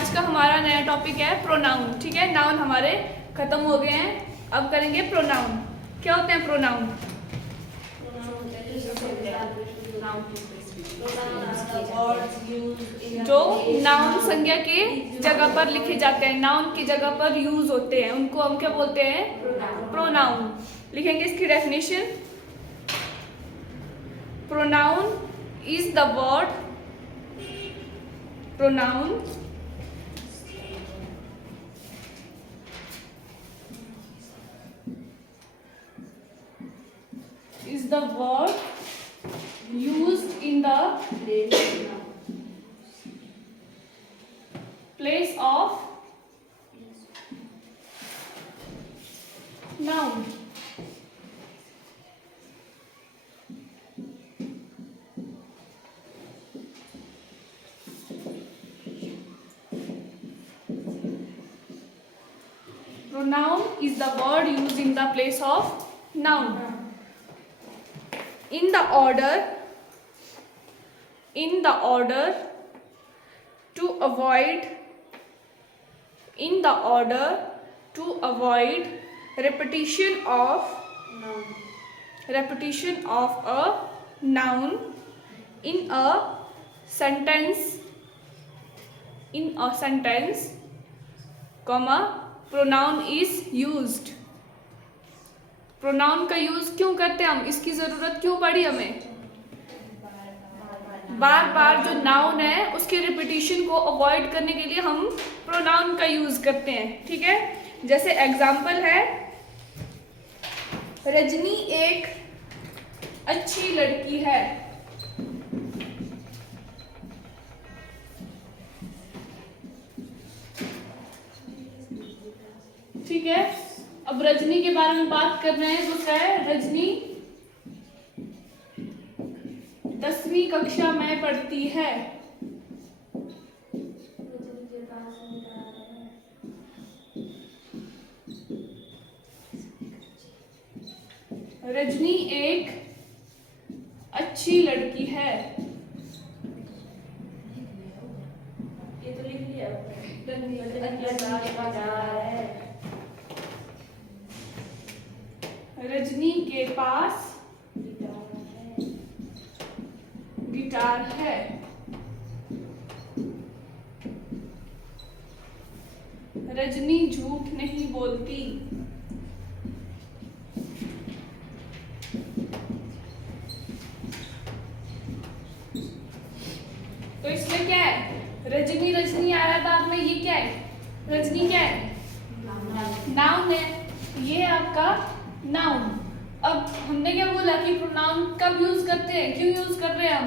आज का हमारा नया टॉपिक है प्रोनाउन। ठीक है, नाउन हमारे खत्म हो गए हैं, अब करेंगे प्रोनाउन। क्या होते हैं प्रोनाउन? जो नाउन संज्ञा के जगह पर लिखे जाते हैं, नाउन की जगह पर यूज होते हैं, उनको हम क्या बोलते हैं? प्रोनाउन। लिखेंगे इसकी definition. Pronoun is the word, pronoun is the word used in the place of noun. Pronoun is the word used in the place of noun. In the order to avoid repetition of a noun in a sentence, comma, pronoun is used. Pronoun का use क्यों करते हैं हम? इसकी जरूरत क्यों पड़ी हमें? बार बार जो नाउन है उसके रिपीटिशन को अवॉइड करने के लिए हम प्रोनाउन का यूज करते हैं। ठीक है, जैसे एग्जाम्पल है, रजनी एक अच्छी लड़की है। ठीक है, अब रजनी के बारे में बात कर रहे हैं तो क्या है? रजनी 10वीं कक्षा में पढ़ती है। रजनी एक अच्छी लड़की है। ये तो लिख लिया। रजनी के पास गिटार है। रजनी झूठ नहीं बोलती। तो इसमें क्या है? रजनी रजनी आ रहा था आपने, ये क्या है? रजनी क्या है? नाउन है। ये है आपका नाउन। अब हमने क्या बोला कि प्रोनाउन कब यूज करते हैं, क्यों यूज कर रहे हैं हम?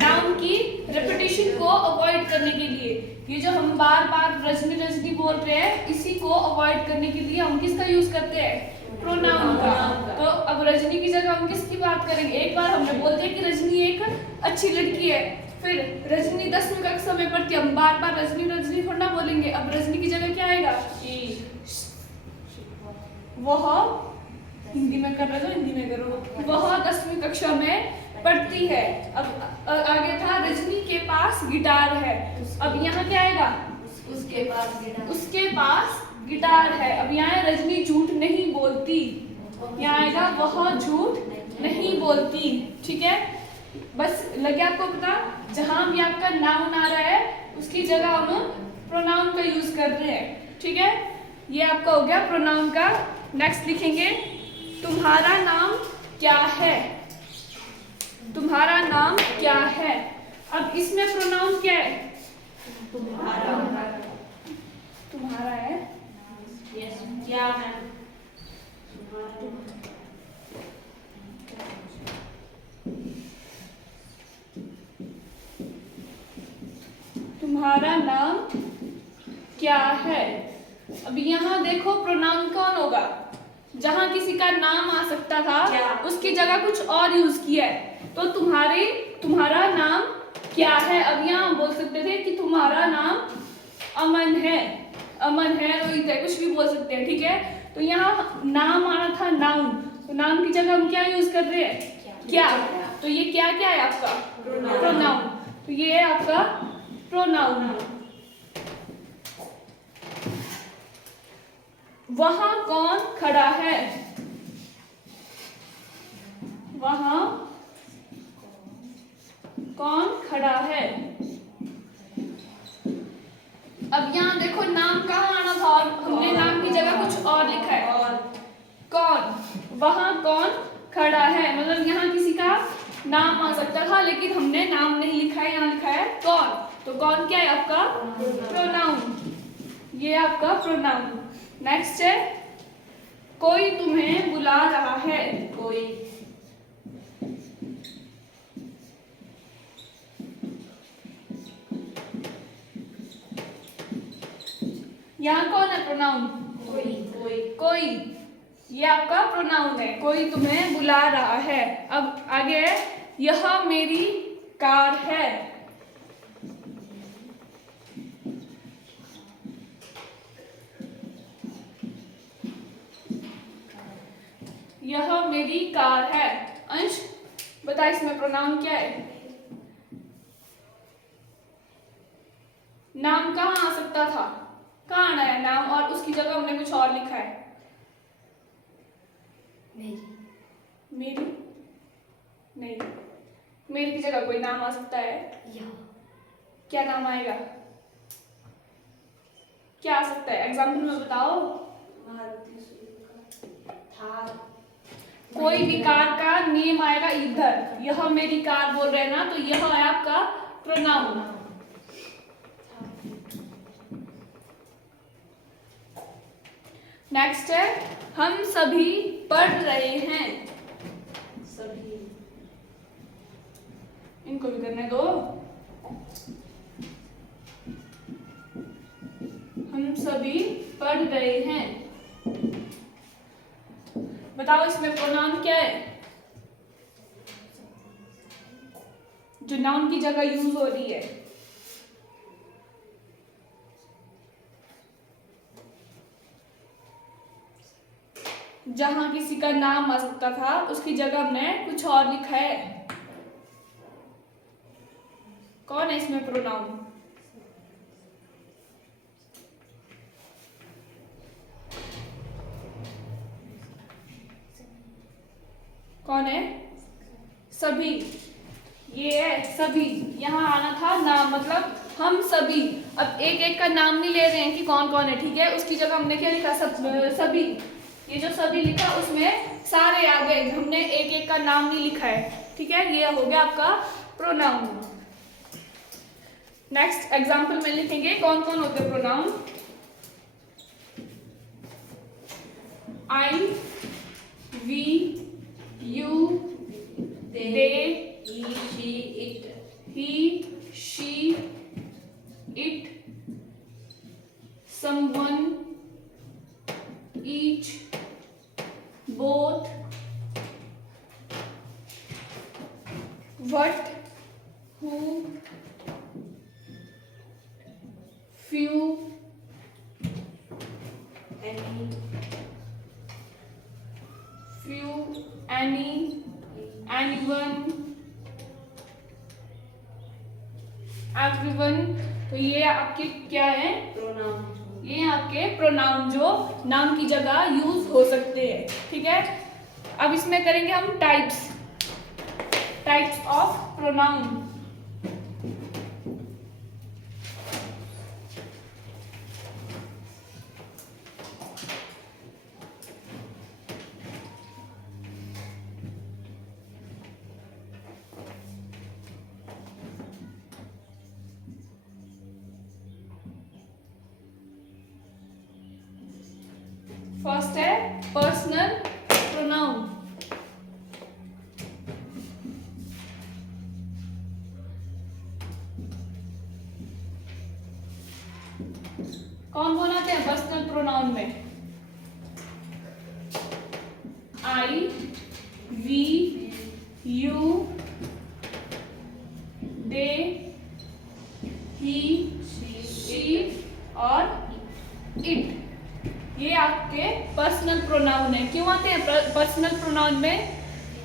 नाउन की रिपीटिशन को अवॉइड करने के लिए। ये जो हम बार बार रजनी रजनी बोल रहे हैं, इसी को अवॉइड करने के लिए हम किसका यूज करते हैं? प्रोनाउन का। तो अब रजनी की जगह हम किसकी बात करेंगे? एक बार हमने बोल दिया कि रजनी एक अच्छी लड़की है, फिर रजनी 10वीं कक्षा में पढ़ती है, हम बार बार रजनी रजनी थोड़ा ना बोलेंगे। अब रजनी की जगह क्या आएगा? वह, हिंदी में कर रहे हो हिंदी में करो, वह 10वीं कक्षा में पढ़ती है। अब आगे था रजनी के पास गिटार है। अब यहाँ क्या आएगा? उसके पास गिटार है। अब यहाँ रजनी झूठ नहीं बोलती, यहाँ आएगा वह झूठ नहीं बोलती। ठीक है, बस लगे आपको पता? जहां भी आपका नाउन आ रहा है उसकी जगह हम प्रोनाउन का यूज कर रहे हैं। ठीक है, ये आपका हो गया प्रोनाउन का। नेक्स्ट लिखेंगे, तुम्हारा नाम क्या है? तुम्हारा नाम क्या है? अब इसमें प्रोनाउन क्या है? तुम्हारा है। क्या है? तुम्हारा नाम क्या है? अब यहाँ देखो प्रोनाउन कौन होगा? जहां किसी का नाम आ सकता था उसकी जगह कुछ और यूज किया है। तो तुम्हारा नाम क्या है? अब यहाँ बोल सकते थे कि तुम्हारा नाम अमन है, रोहित है, कुछ भी बोल सकते हैं। ठीक है, तो यहाँ नाम आना था नाउन, तो नाउन की जगह हम क्या यूज कर रहे हैं? क्या। तो ये क्या क्या है आपका? प्रोनाउन। तो ये है आपका प्रोनाउन। वहां कौन खड़ा है? वहां कौन खड़ा है? अब यहाँ देखो नाम कहाँ आना था और हमने नाम की जगह कुछ और लिखा है। और कौन, वहां कौन खड़ा है, मतलब यहाँ किसी का नाम आ सकता था लेकिन हमने नाम नहीं लिखा है, यहाँ लिखा है कौन। तो कौन क्या है आपका? प्रोनाउन। ये आपका प्रोनाउन। नेक्स्ट है कोई तुम्हें बुला रहा है। कोई, यहाँ कौन है प्रोनाउन? कोई। कोई, कोई, ये आपका प्रोनाउन है। कोई तुम्हें बुला रहा है। अब आगे है यह मेरी कार है। यह मेरी कार है। अंश बता इसमें प्रोनाउन क्या है? नाम कहाँ आ सकता था? कहाँ आना है नाम और उसकी जगह हमने कुछ और लिखा है। मेरी नहीं, मेरी की जगह कोई नाम आ सकता है। क्या नाम आएगा? क्या आ सकता है? एग्जाम्पल में बताओ। कोई भी कार का नेम आएगा इधर। यह मेरी कार बोल रहे हैं ना, तो यह है आपका प्रोनाउन। नेक्स्ट है हम सभी पढ़ रहे हैं। सभी, इनको भी करने दो। हम सभी पढ़ रहे हैं। बताओ इसमें प्रोनाउन क्या है जो नाउन की जगह यूज हो रही है? जहां किसी का नाम आ सकता था उसकी जगह हमने कुछ और लिखा है। कौन है इसमें प्रोनाउन? कौन है? सभी, ये है सभी। यहाँ आना था नाम, मतलब हम सभी। अब एक एक का नाम नहीं ले रहे हैं कि कौन कौन है, ठीक है? उसकी जगह हमने क्या लिखा? सभी। ये जो सभी लिखा उसमें सारे आ गए, हमने एक एक का नाम नहीं लिखा है, ठीक है? ये हो गया आपका प्रोनाउन। नेक्स्ट एग्जाम्पल में लिखेंगे कौन कौन होते हैं pronoun. I, we, you, they, he, she, it, someone, each, both, what, who, few, any, anyone, everyone। तो ये आपके क्या है? प्रोनाउन। ये आपके प्रोनाउन जो नाम की जगह यूज हो सकते हैं, ठीक है? अब इसमें करेंगे हम टाइप्स ऑफ प्रोनाउन। फर्स्ट है पर्सनल प्रोनाउन। कौन कौन आते हैं पर्सनल प्रोनाउन में? I, we, you, they, he, she और इट। ये आपके पर्सनल प्रोनाउन है। क्यों आते हैं पर्सनल प्रोनाउन में?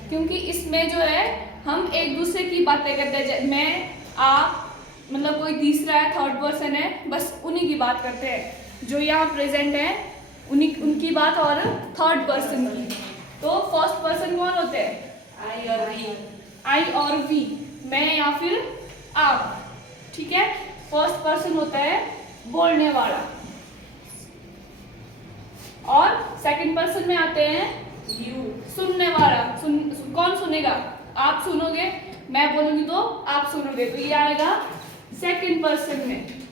क्योंकि इसमें जो है हम एक दूसरे की बातें करते हैं। मैं, आप, मतलब कोई तीसरा है, थर्ड पर्सन है, बस उन्हीं की बात करते हैं। जो यहाँ प्रेजेंट है उन्हीं उनकी बात और थर्ड पर्सन की। तो फर्स्ट पर्सन कौन होते हैं? आई और वी, मैं या फिर आप, ठीक है। फर्स्ट पर्सन होता है बोलने वाला, और सेकंड पर्सन में आते हैं यू, सुनने वाला। कौन सुनेगा? आप सुनोगे, मैं बोलूंगी तो आप सुनोगे, तो ये आएगा सेकंड पर्सन में।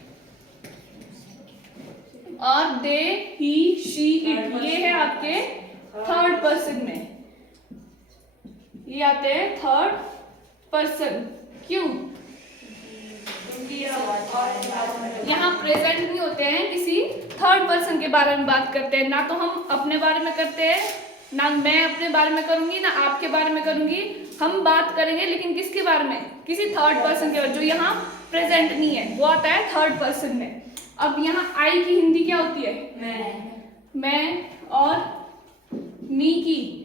और दे, ही, शी, इट, ये है आपके थर्ड पर्सन में। ये आते हैं थर्ड पर्सन। क्यों? यहाँ प्रेजेंट नहीं होते हैं, किसी थर्ड पर्सन के बारे में बात करते हैं। ना तो हम अपने बारे में करते हैं, ना मैं अपने बारे में करूंगी, ना आपके बारे में करूंगी। हम बात करेंगे लेकिन किसके बारे में? किसी थर्ड पर्सन के बारे में, जो यहाँ प्रेजेंट नहीं है, वो आता है थर्ड पर्सन में। अब यहाँ आई की हिंदी क्या होती है? मैं। और मी की?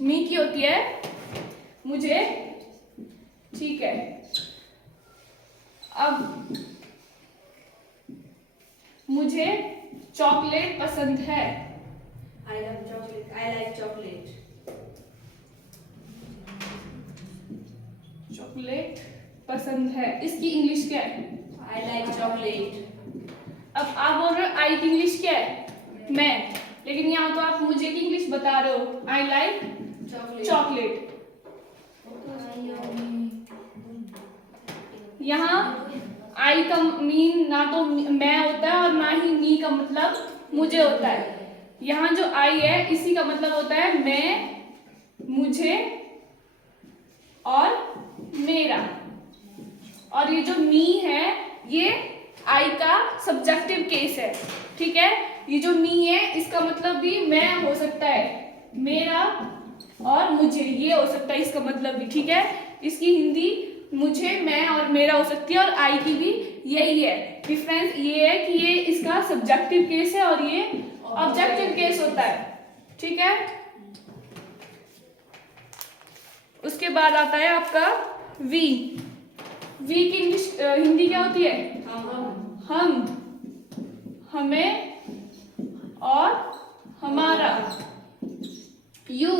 मी की होती है मुझे, ठीक है। अब मुझे चॉकलेट पसंद है। I love chocolate. I like chocolate. Chocolate पसंद है, इसकी इंग्लिश क्या है? I like chocolate. अब आप बोल रहे हो आई की इंग्लिश क्या है? मैं, लेकिन यहाँ तो आप मुझे की इंग्लिश बता रहे हो। I like chocolate. यहाँ आई का मीन ना तो मैं होता है और ना ही मी का मतलब मुझे होता है। यहाँ जो आई है इसी का मतलब होता है मैं, मुझे और मेरा। और ये जो मी है ये आई का सब्जेक्टिव केस है, ठीक है। ये जो मी है इसका मतलब भी मैं हो सकता है, मेरा और मुझे, ये हो सकता है इसका मतलब भी, ठीक है। इसकी हिंदी मुझे, मैं और मेरा हो सकती है, और आई की भी यही है। डिफरेंस ये है कि ये इसका सब्जेक्टिव केस है और ये ऑब्जेक्टिव केस होता है, ठीक है। उसके बाद आता है आपका वी। वी की इंग्लिश हिंदी क्या होती है? हम, हमें और हमारा। यू,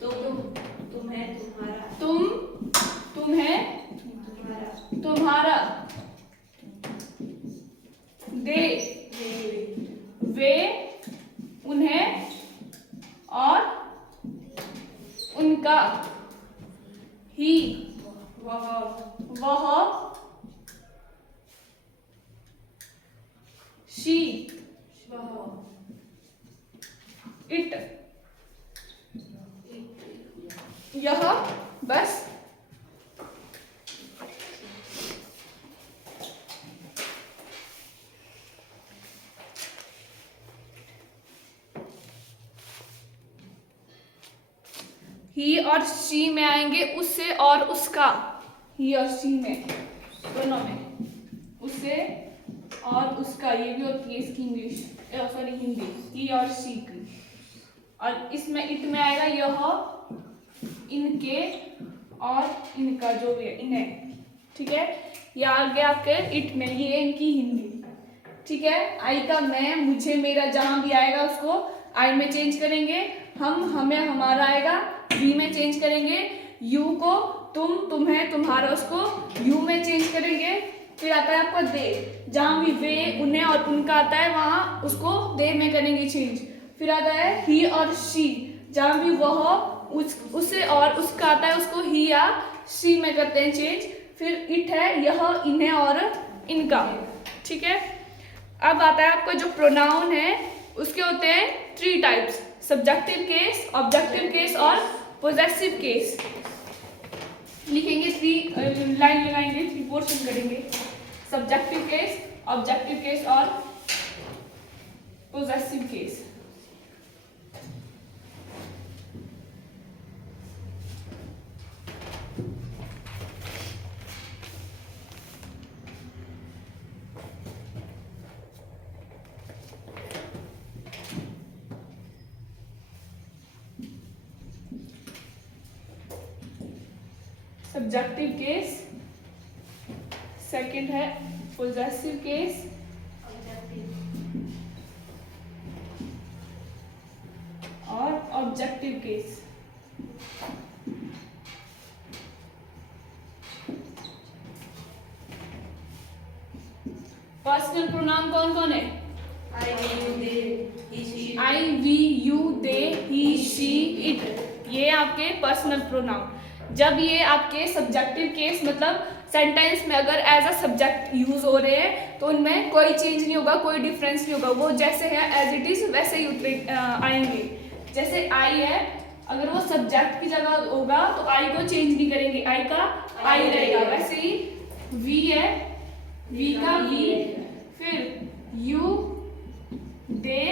तुम्हें, तुम्हारा। तुम, तुम्हें, तुम्हारा। दे, वे, उन्हें और उनका। ही, वह, शी, इट, यह, बस। ही और शी में आएंगे उससे और उसका। ही और शी में, दोनों में, उससे और उसका, ये भी होती है इसकी इंग्लिश, सॉरी हिंदी, ही और शी की। और इसमें इट में आएगा यह, इनके और इनका, जो भी है इन्हें, ठीक है। ये आगे आपके इट में, ये इनकी हिंदी, ठीक है। आई का मैं, मुझे, मेरा, जहां भी आएगा उसको आई में चेंज करेंगे। हम, हमें, हमारा आएगा वी में चेंज करेंगे। यू को तुम, तुम्हें, तुम्हारा, उसको यू में चेंज करेंगे। फिर आता है आपका दे, जहां भी वे, उन्हें और उनका आता है वहां उसको दे में करेंगे चेंज। फिर आता है ही और शी, जहां भी वह, उसे और उसका आता है उसको ही या शी में करते हैं चेंज। फिर इट है, यह, इन्हें और इनका, ठीक है। अब आता है आपका जो प्रोनाउन है उसके होते हैं 3 types: subjective case, objective case और पोजेसिव केस। लिखेंगे 3 लाइन लगाएंगे, 3 पोर्शन करेंगे: सब्जेक्टिव केस, ऑब्जेक्टिव केस और possessive case. Subjective case, second है पोजेसिव केस और ऑब्जेक्टिव केस। पर्सनल प्रोनाउन कौन कौन है? I, you, they, he, she. I, we, you, they, he, she, it, ये आपके पर्सनल प्रोनाउन। जब ये आपके सब्जेक्टिव केस मतलब सेंटेंस में अगर एज अ सब्जेक्ट यूज हो रहे हैं तो उनमें कोई चेंज नहीं होगा, कोई डिफरेंस नहीं होगा, वो जैसे है एज इट इज वैसे ही आएंगे। जैसे आई है, अगर वो सब्जेक्ट की जगह होगा तो आई को चेंज नहीं करेंगे, आई का आई रहेगा। वैसे ही वी है, वी का वी, फिर यू, दे,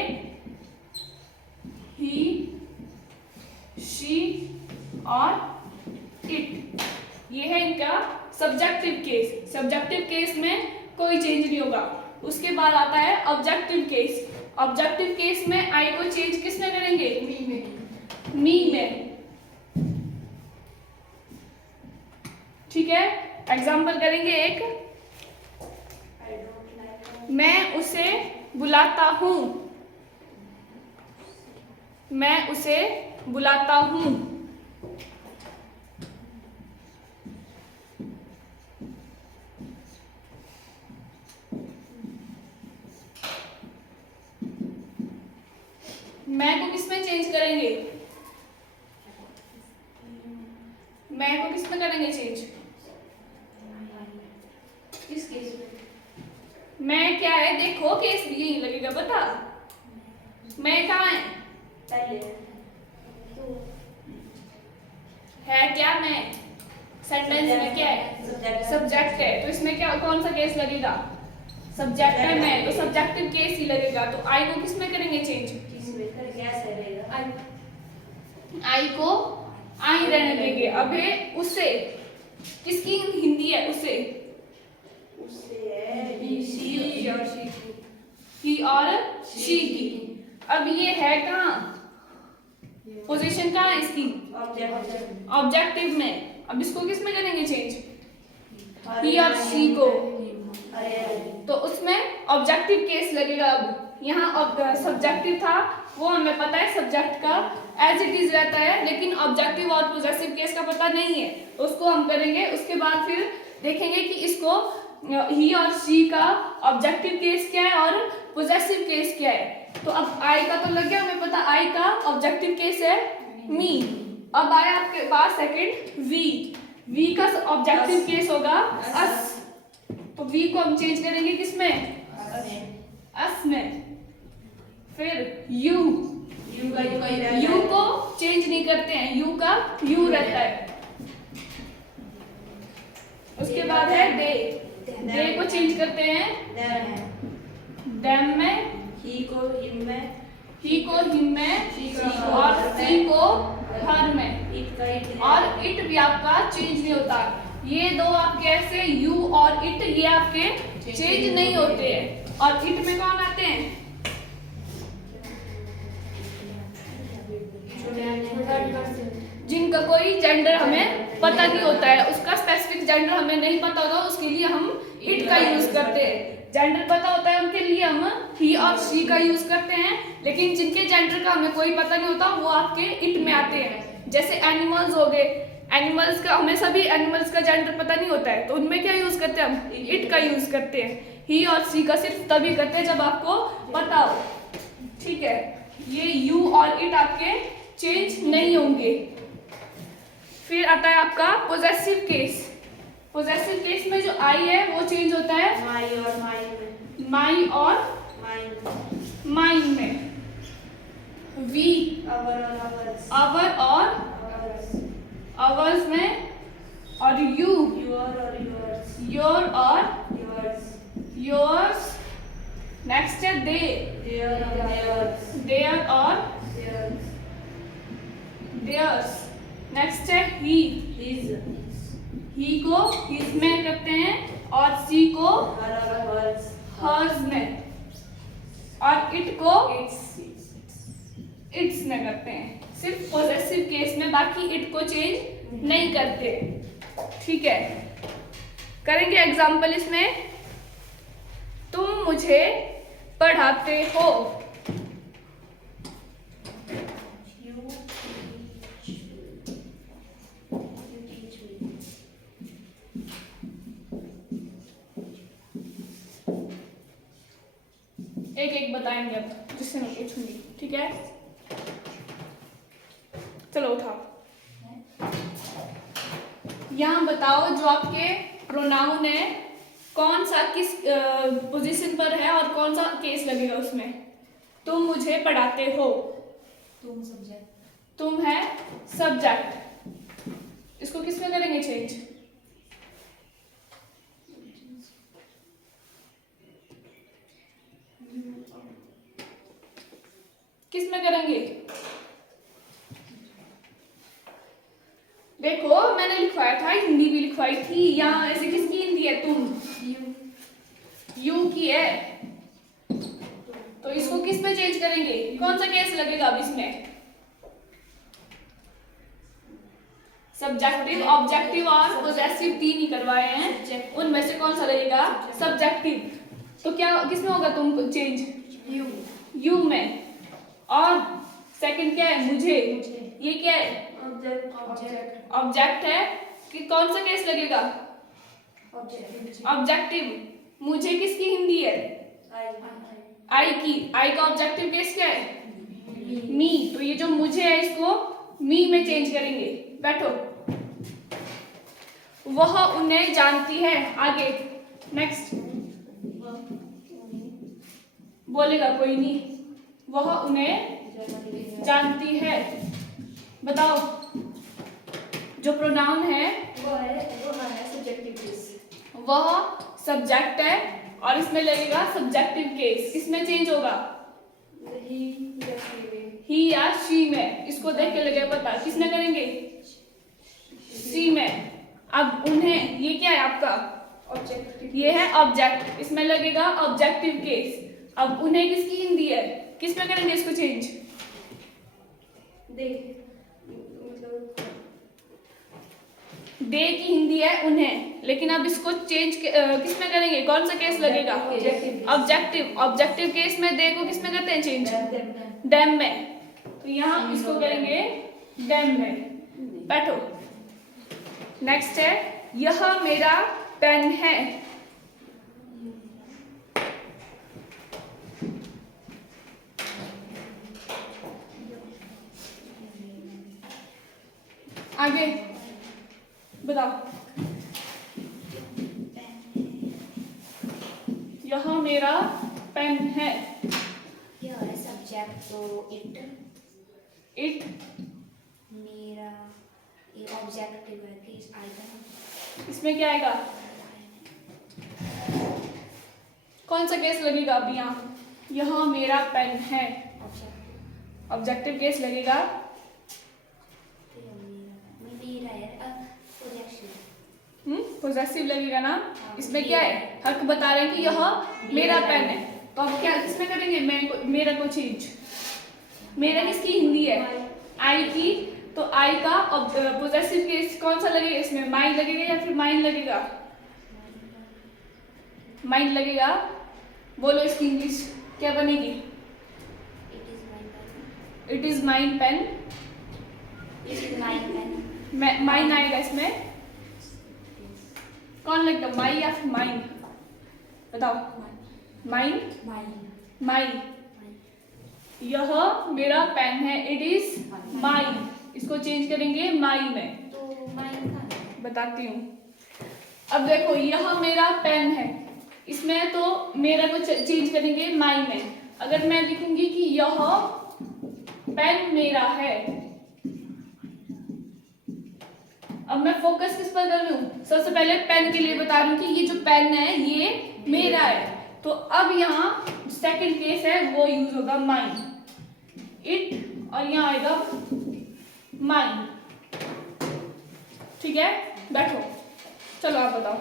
ही, शी और इट, ये है इनका सब्जेक्टिव केस। सब्जेक्टिव केस में कोई चेंज नहीं होगा। उसके बाद आता है ऑब्जेक्टिव केस। ऑब्जेक्टिव केस में आई को चेंज किस में करेंगे? मी में। मी में, ठीक है। एग्जाम्पल करेंगे एक, मैं उसे बुलाता हूँ, मैं उसे बुलाता हूँ। मैं को किस में चेंज करेंगे? मैं को किस में करेंगे चेंज? किस केस में? मैं क्या है देखो, केस भी यही लगेगा, बता। मैं कहाँ है? पहले है क्या मैं? सेंटेंस में क्या है? सब्जेक्ट है, तो इसमें क्या कौन सा केस लगेगा? सब्जेक्ट है मैं, तो सब्जेक्टिव केस ही लगेगा। तो आई को किस में करेंगे चेंज? किस में कर क्या सही रहेगा? आई को आई रहने देंगे। अब है उसे, किसकी हिंदी है उसे? उससे है ही और शी की। ही और शी की। अब ये है कहाँ? पोजीशन कहाँ है इसकी? ऑब्जेक्टिव में। अब इसको किस में करेंगे चेंज? ही और शी को। तो उसमें ऑब्जेक्टिव केस लगेगा। अब यहाँ सब्जेक्टिव था, वो हमें पता है सब्जेक्ट का एज इट इज रहता है, लेकिन ऑब्जेक्टिव और पोजेसिव केस का पता नहीं है, तो उसको हम करेंगे। उसके बाद फिर देखेंगे कि इसको ही और शी का ऑब्जेक्टिव केस क्या है और पोजेसिव केस क्या है। तो अब आई का तो लग गया हमें पता, आई का ऑब्जेक्टिव केस है मी। अब आया आपके पास सेकंड वी। वी का ऑब्जेक्टिव केस होगा अस। तो वी को हम चेंज करेंगे किसमें? अस में। फिर यू, यू को चेंज नहीं करते हैं, यू का यू रहता है। उसके बाद है दे, दे को चेंज करते हैं देम में, ही को हिम में, ही को हिम में, और सी को हर में। इट का इट, और इट भी आपका चेंज नहीं होता। ये दो आपके ऐसे यू और इट, ये आपके चेंज नहीं होते हैं। और इट में कौन आते हैं? जिनका कोई जेंडर हमें पता नहीं होता है, उसका स्पेसिफिक जेंडर हमें नहीं पता होता, उसके लिए हम इट का यूज करते हैं। जेंडर पता होता है उनके लिए हम ही और शी का यूज करते हैं, लेकिन जिनके जेंडर का हमें कोई पता नहीं होता वो आपके इट में आते हैं। जैसे एनिमल्स हो गए, एनिमल्स का हमें सभी एनिमल्स का जेंडर पता नहीं होता है, तो उनमें क्या यूज करते हैं? हम इट का यूज करते हैं। ही और शी का सिर्फ तभी करते हैं जब आपको पता हो, ठीक है। ये यू और इट आपके चेंज नहीं होंगे। फिर आता है आपका पोजेसिव केस। पोजेसिव केस में जो आई है वो चेंज होता है माई और माइन में, माई और माइन, माइन में। वी, अवर और अवर्स, अवर और अवर्स, अवर्स में। और यू, योर और योर्स, योर और योर्स, योर्स। नेक्स्ट है दे, देयर और देयर्स, देयर और देयर्स, देयर्स। नेक्स्ट है ही, हिज, ही को हिज में करते हैं और सी को हर और हर्स, हर्स में, और इट को इट्स, इट्स में करते हैं। सिर्फ पॉजेसिव केस में, बाकी इट को चेंज नहीं करते, ठीक है। करेंगे एग्जाम्पल इसमें। तुम मुझे पढ़ाते हो। एक एक बताएंगे अब, जिससे मैं पूछूंगी, ठीक है? चलो उठाओ। यहाँ बताओ जो आपके प्रोनाउन है कौन सा किस पोजीशन पर है और कौन सा केस लगेगा उसमें। तुम मुझे पढ़ाते हो, तुम सब्जेक्ट, तुम है सब्जेक्ट, इसको किस में करेंगे चेंज? किस में करेंगे? देखो मैंने लिखवाया था, हिंदी भी लिखवाई थी, यहाँ ऐसे किसकी हिंदी है? तुम, यू की है, तो इसको किस में चेंज करेंगे? कौन सा केस लगेगा अब इसमें? सब्जेक्टिव, ऑब्जेक्टिव और पोजेसिव तीन ही करवाए हैं, उनमें से कौन सा लगेगा? सब्जेक्टिव। तो क्या किस में होगा तुम चेंज? यू में। और सेकंड क्या है? मुझे, ये क्या है? ऑब्जेक्ट है कि कौन सा केस लगेगा? ऑब्जेक्टिव। मुझे किसकी हिंदी है? आई की। आई का ऑब्जेक्टिव केस क्या है? मी। तो ये जो मुझे है इसको मी में चेंज करेंगे। बैठो। वह उन्हें जानती है। आगे नेक्स्ट बोलेगा कोई नहीं। वह उन्हें जानती है। बताओ जो प्रोनाउन है वो है सब्जेक्टिव केस, वह सब्जेक्ट है और इसमें लगेगा सब्जेक्टिव केस। किसमें चेंज होगा? ही या शी में। इसको देख के लगेगा पता। किसमें करेंगे? सी में। अब उन्हें, ये क्या है आपका? ऑब्जेक्ट, ये है ऑब्जेक्ट, इसमें लगेगा ऑब्जेक्टिव केस। अब उन्हें किसकी हिंदी है? किसमें करेंगे इसको चेंज? दे, मतलब दे की हिंदी है उन्हें, लेकिन अब इसको चेंज किस में करेंगे? कौन सा केस लगेगा? ऑब्जेक्टिव। ऑब्जेक्टिव केस में दे को किस में करते हैं चेंज? डेम में। तो यहाँ इसको करेंगे डेम में। बैठो। नेक्स्ट है यह मेरा पेन है। आगे बताओ। यह मेरा पेन है। यह है सब्जेक्ट, तो इट मेरा ये ऑब्जेक्टिव है कि इस आइटम इसमें क्या आएगा? कौन सा केस लगेगा अभी यहाँ? यह मेरा पेन है, ऑब्जेक्टिव केस लगेगा। पोजेसिव लगेगा ना। इसमें क्या है? हक बता रहे हैं कि यह मेरा पेन है, तो अब क्या किसमें करेंगे? मेरा को चेंज। मेरा किसकी हिंदी है? आई की। तो आई का पोजेसिव केस कौन सा लगेगा इसमें? माइन लगेगा या फिर माइन लगेगा? माइन लगेगा। बोलो इसकी इंग्लिश क्या बनेगी? It is mine pen. Mine आएगा इसमें। कौन लगेगा? माई या फिर माइन? बताओ। Mine, my. यह मेरा पेन है, इट इज माइन। इसको चेंज करेंगे माई में। तो माइन का बताती हूँ। अब देखो यह मेरा पेन है, इसमें तो मेरा को चेंज करेंगे माई में। अगर मैं लिखूंगी कि यह पेन मेरा है, अब मैं फोकस किस पर कर रही हूँ? सबसे पहले पेन के लिए बता रही हूँ कि ये जो पेन है ये मेरा है। तो अब यहाँ सेकंड केस है वो यूज होगा माइन। इट और यहाँ आएगा माइन। ठीक है? बैठो। चलो आप बताओ।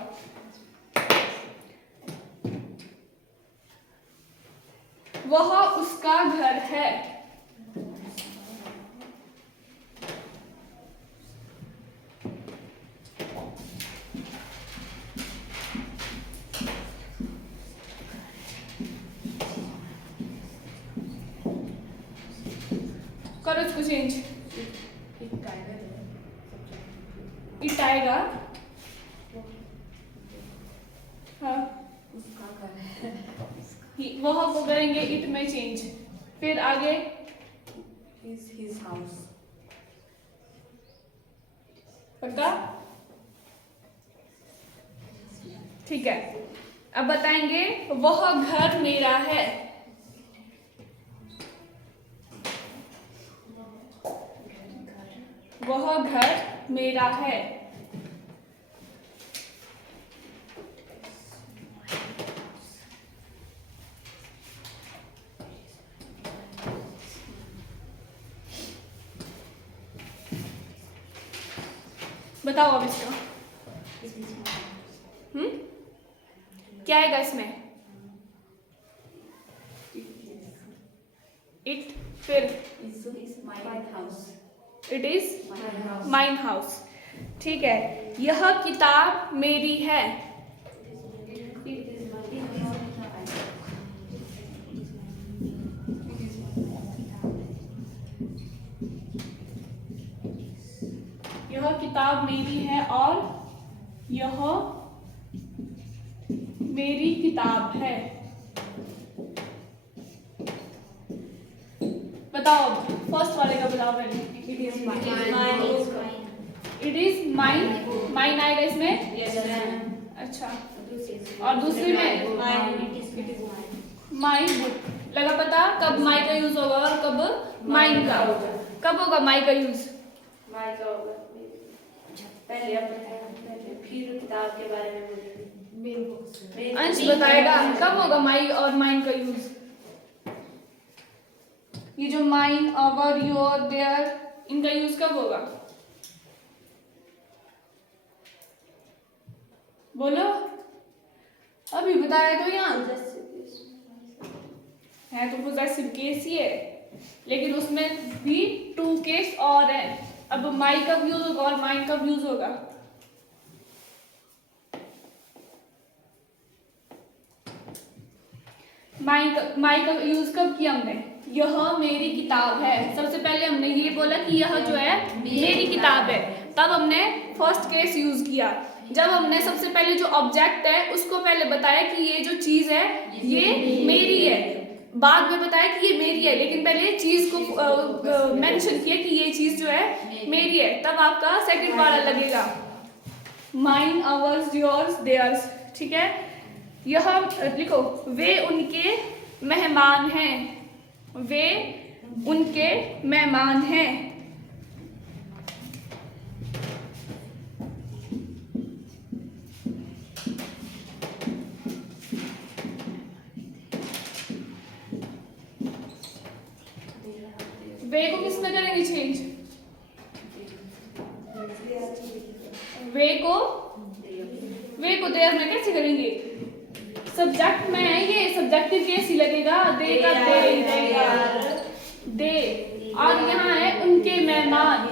वह उसका घर है। करो इसको चेंज। इट आएगा। हाँ वह को करेंगे इट में चेंज। फिर आगे his house. पक्का? ठीक है। अब बताएंगे वह घर मेरा है। वह घर मेरा है। बताओ अब इसका क्या आएगा इसमें? इट, फिर इट इज माइन हाउस। ठीक है। यह किताब मेरी है। यह किताब मेरी है और यह मेरी किताब है। बताओ फर्स्ट वाले का बताओ पहले। It is mine. माइन आएगा इसमें? अच्छा। और दूसरे में माई बुक। लगा पता कब माई का यूज होगा और कब माइन का? कब होगा माई का यूज? माई का होगा पहले फिर किताब के बारे में बोलेंगे। अंश बताएगा कब होगा माई और माइन का यूज। ये जो माइन, अवर, योर, देयर, इनका यूज कब होगा? बोलो। अभी बताया तो यहाँ है तो पोजेसिव केस ही है, लेकिन उसमें भी टू केस और है। अब माई कब यूज होगा और माइन कब यूज होगा? माई का यूज कब किया हमने? यह मेरी किताब है। सबसे पहले हमने ये बोला कि यह जो है मेरी किताब है, तब हमने फर्स्ट केस यूज किया। जब हमने सबसे पहले जो ऑब्जेक्ट है उसको पहले बताया कि ये जो चीज है ये मेरी है, बाद में बताया कि ये मेरी है, लेकिन पहले चीज को मेंशन किया कि ये चीज जो है मेरी है, तब आपका सेकंड वाला लगेगा माइन, आवर्स, योर्स, देयर्स। ठीक है। यह लिखो वे उनके मेहमान हैं। वे उनके मेहमान हैं। वे को किस में करेंगे चेंज? वे को देयर में कैसे करेंगे? सब्जेक्ट में है ये, सब्जेक्टिव केस ही लगेगा। देगा दे। और यहाँ है उनके मेहमान।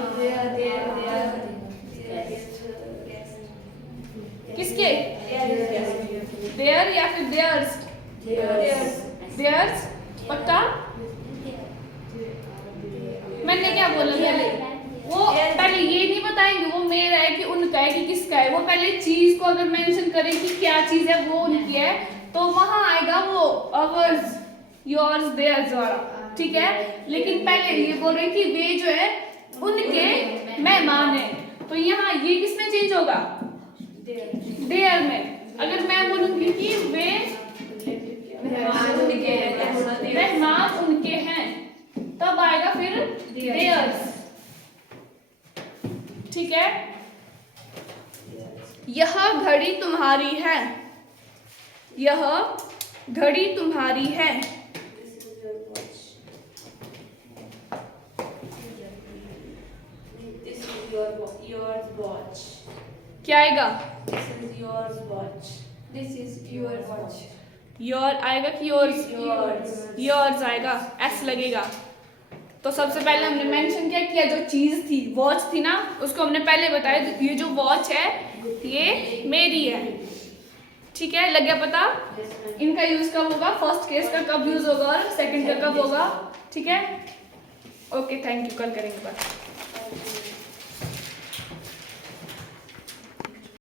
किसके? देयर या फिर देयर्स? देयर्स पक्का? मैंने क्या बोला पहले? वो पहले ये नहीं बताएंगे वो मेरा है कि उनका है कि किसका है। वो पहले चीज को अगर मेंशन करें कि क्या चीज है वो उनकी है, तो वहां आएगा वो अवर्स, योर्स, देयर्स वाला। ठीक है। लेकिन पहले ये बोल रहे कि वे जो है उनके मेहमान है, तो यहाँ ये किस में चेंज होगा? देयर में। अगर मैं बोलूंगी कि वे मेहमान उनके हैं, तब आएगा फिर देयर्स। ठीक है। यह घड़ी तुम्हारी है। यह घड़ी तुम्हारी है। Yours watch. क्या आएगा? This is yours watch. This is your watch. Your आएगा कि योर्स? Yours. योर्स आएगा, एस लगेगा। तो सबसे पहले हमने मेंशन क्या किया? जो चीज थी वॉच थी ना, उसको हमने पहले बताया कि ये जो वॉच है ये मेरी है। ठीक है, लग गया पता? इनका यूज कब होगा? फर्स्ट केस का कब यूज होगा और सेकंड का कब होगा? ठीक है। ओके थैंक यू, कल करेंगे बात।